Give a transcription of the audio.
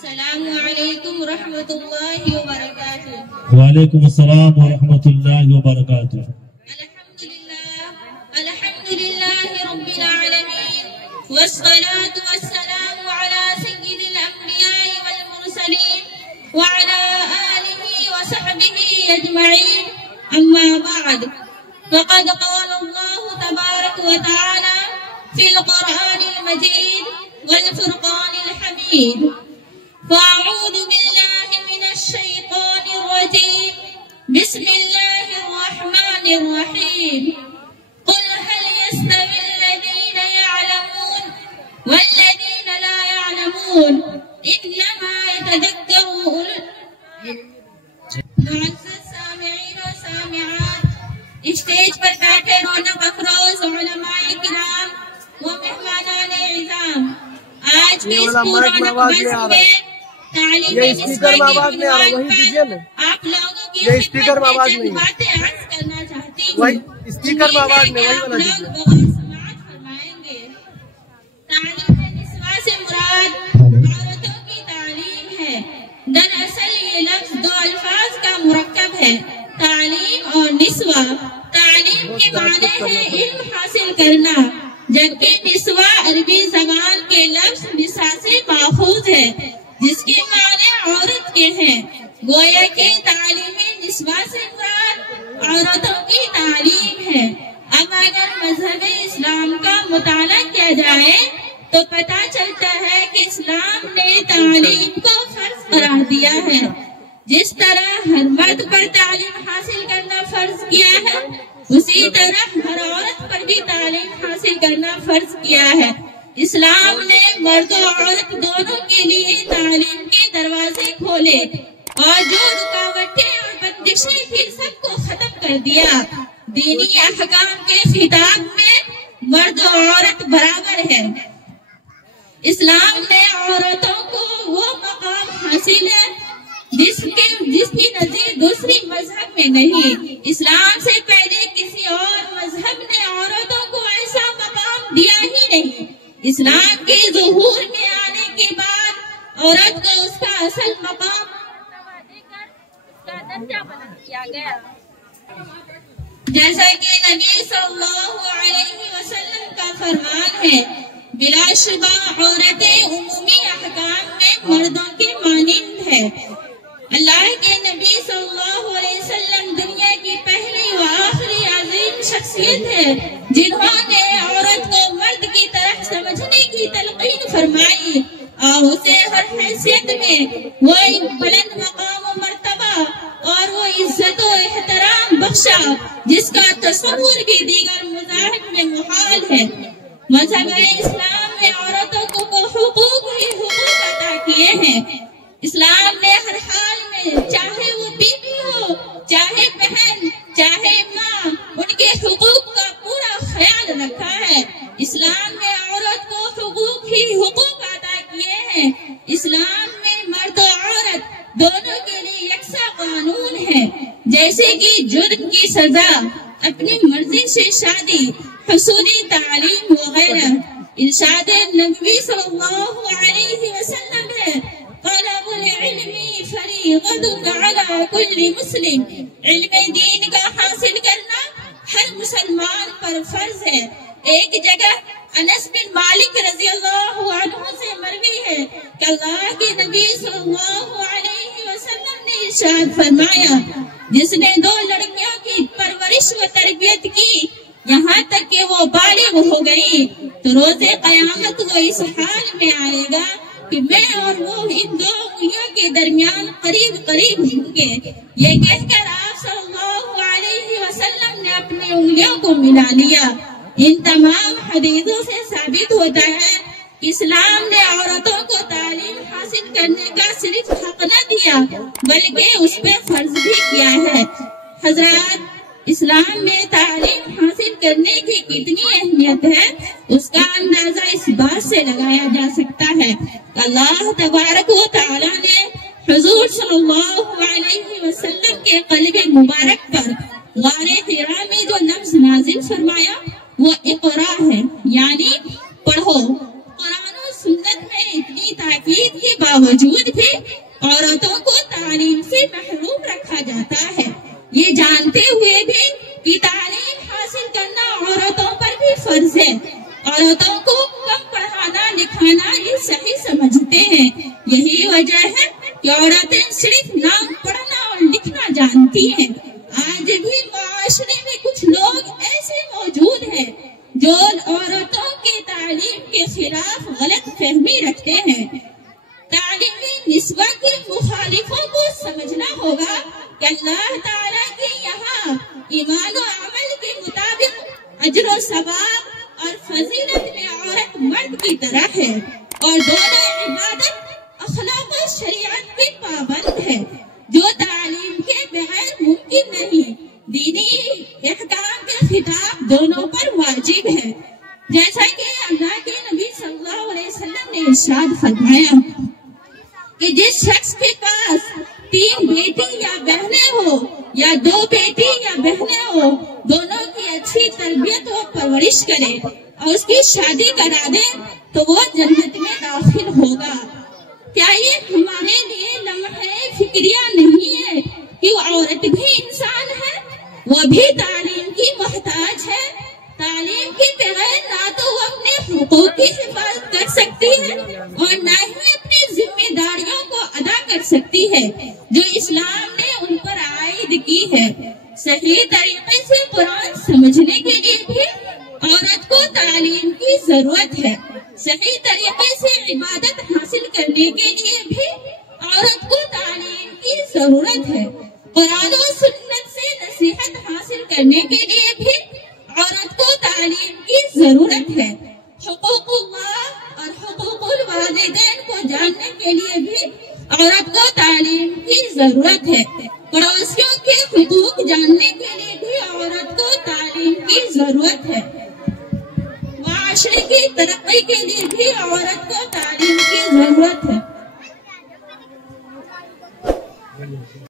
السلام علیکم ورحمۃ اللہ وبرکاتہ. وعلیکم السلام ورحمۃ اللہ وبرکاتہ. الحمد للہ رب العالمین والصلاة والسلام على سید الانبیاء والمرسلین وعلى آلہ وصحبہ اجمعین. اما بعد فقد قال اللہ تبارک وتعالی فی القرآن المجید والفرقان الحمید. فأعوذ بالله من الشيطان الرجيم. بسم الله الرحمن الرحيم. قل هل يستوي الذين يعلمون والذين لا يعلمون إنما يتذكر معزز سامعین و سامعات، اسٹیج پر بیٹھے رونق افروز علماء کرام و مہمانان عظام، آج کی اس پرانق بحث میں تعلیم نسواں کی عنوان پر آپ لوگوں کی خدمت میں چند باتیں عرض کرنا چاہتی ہوں. امید ہے کہ آپ لوگ بغور سماعت فرمائیں گے. تعلیم نسواں سے مراد عورتوں کی تعلیم ہے. دراصل یہ لفظ دو الفاظ کا مرکب ہے، تعلیم اور نسواں. تعلیم کے معنی ہے علم حاصل کرنا، جبکہ نسواں عربی زبان کے لفظ نساء سے ماخوذ ہے جس کے معنی عورت کے ہیں. گویا کہ تعلیم نسواں سے مراد عورتوں کی تعلیم ہے. اب اگر مذہب اسلام کا مطالعہ کیا جائے تو پتہ چلتا ہے کہ اسلام نے تعلیم کو فرض قرار دیا ہے. جس طرح ہر مرد پر تعلیم حاصل کرنا فرض کیا ہے، اسی طرح ہر عورت پر بھی تعلیم حاصل کرنا فرض کیا ہے. اسلام نے مرد و عورت دونوں کے لیے تعلیم کے دروازے کھولے اور جو رکاوٹیں اور بندشیں تھیں سب کو ختم کر دیا. دینی احکام کے خطاب میں مرد و عورت برابر ہے. اسلام نے عورتوں کو وہ مقام حاصل ہے جس کی نظیر دوسری مذہب میں نہیں. اسلام سے پہلے کسی اور مذہب نے عورتوں کو ایسا مقام دیا ہی نہیں. اسلام کے ظہور میں آنے کے بعد عورت کو اس کا اصل مقام کیا گیا. جیسا کہ نبی صلی اللہ علیہ وسلم کا فرمان ہے، بلا شبہ عورتیں عمومی احکام میں مردوں کے مانند ہے. اللہ کے نبی صلی اللہ علیہ وسلم دنیا کی پہلی و آخری عظیم شخصیت ہے جنہوں نے عورت کو مرد کی طرح سمجھنے کی تلقین فرمائی اور اسے ہر حیثیت میں وہ ایک بلند مقام و مرتبہ اور وہ عزت و احترام بخشا جس کا تصور بھی دیگر مذاہب میں محال ہے. مذہب اسلام نے عورتوں کو حقوق ہی حقوق عطا کیے ہیں. اسلام نے ہر حال میں، چاہے وہ بیوی ہو، چاہے بہن، چاہے ماں، ان کے حقوق کا پورا خیال رکھا ہے. اسلام نے عورت کو حقوق ہی حقوق عطا کیے ہیں. اسلام میں مرد و عورت دونوں کے لیے یکساں قانون ہے، جیسے کہ جرم کی سزا، اپنی مرضی سے شادی، حصولی تعلیم وغیرہ. ارشاد نبوی صلی اللہ علیہ وسلم ہے، طلب العلم فریضۃ علی کل مسلم. علم دین کا حاصل کرنا ہر مسلمان پر فرض ہے. ایک جگہ انس بن مالک رضی اللہ عنہ سے مروی ہے کہ اللہ کے نبی صلی اللہ علیہ وسلم نے ارشاد فرمایا، جس نے دو لڑکیوں کی پرورش و تربیت کی یہاں تک کہ وہ بالغ ہو گئی تو روز قیامت وہ اس حال میں آئے گا کہ میں اور وہ ان دو انگلیوں کے درمیان قریب قریب ہوں گے. یہ کہہ کر آپ صلی اللہ علیہ وسلم نے اپنی انگلیوں کو ملا لیا. ان تمام حدیثوں سے ثابت ہوتا ہے کہ اسلام نے عورتوں کو تعلیم حاصل کرنے کا صرف حق نہ دیا بلکہ اس پہ فرض بھی کیا ہے. حضرات، اسلام میں تعلیم حاصل کرنے کی کتنی اہمیت ہے اس کا اندازہ اس بات سے لگایا جا سکتا ہے کہ اللہ تبارک و تعالی نے حضور صلی اللہ علیہ وسلم کے قلب مبارک پر غار حرا میں جو لفظ نازل فرمایا وہ اقرا ہے، یعنی پڑھو. قرآن و سنت میں اتنی تاکید تاکید کے باوجود بھی عورتوں کو تعلیم سے محروم رکھا جاتا ہے، یہ جانتے ہوئے بھی کہ تعلیم حاصل کرنا عورتوں پر بھی فرض ہے۔ عورتوں کو کم پڑھانا لکھانا یہ صحیح سمجھتے ہیں، یہی وجہ ہے کہ عورتیں صرف نام پڑھنا اور لکھنا جانتی ہیں۔ آج بھی معاشرے میں کچھ لوگ ایسے موجود ہیں جو عورتوں کی تعلیم کے خلاف غلط فہمی رکھتے ہیں۔ تعلیمی نسبت کے مخالفوں کو سمجھنا ہوگا کہ اللہ تعالیٰ کے یہاں ایمان و عمل کے مطابق اجر و ثواب اور فضیلت میں عورت مرد کی طرح ہے، اور دونوں عبادت اخلاق و شریعت کے پابند ہے، جو تعلیم کے بغیر ممکن نہیں۔ دینی احکام کے خطاب دونوں پر واجب ہے، جیسا کہ اللہ کے نبی صلی اللہ علیہ وسلم نے ارشاد فرمایا کہ جس شخص کے پاس 3 بیٹی یا بہنیں ہو یا 2 بیٹی یا بہنیں ہو، دونوں کی اچھی تربیت و پرورش کرے اور اس کی شادی کرا دے تو وہ جنت میں داخل ہوگا۔ کیا یہ ہمارے لیے لمحہ فکریہ نہیں ہے کہ عورت بھی انسان ہے، وہ بھی تعلیم کی محتاج ہے؟ تعلیم کے بغیر نہ تو وہ اپنے حقوق کی حفاظت کر سکتی ہے اور نہ ہی اپنی ذمہ داریوں کو ادا کر سکتی ہے جو اسلام نے ان پر عائد کی ہے۔ صحیح طریقے سے قرآن سمجھنے کے لیے بھی عورت کو تعلیم کی ضرورت ہے، صحیح طریقے سے عبادت حاصل کرنے کے لیے بھی عورت کو تعلیم کی ضرورت ہے، قرآن و سنت سے نصیحت حاصل کرنے کے لیے بھی عورت کو تعلیم کی ضرورت ہے، حقوق اللہ اور حقوق الوالدین کو جاننے کے لیے بھی عورت کو تعلیم کی ضرورت ہے، پڑوسیوں کے حقوق جاننے کے لیے بھی عورت کو تعلیم کی ضرورت ہے، معاشرے کی ترقی کے لیے بھی عورت کو تعلیم کی ضرورت ہے۔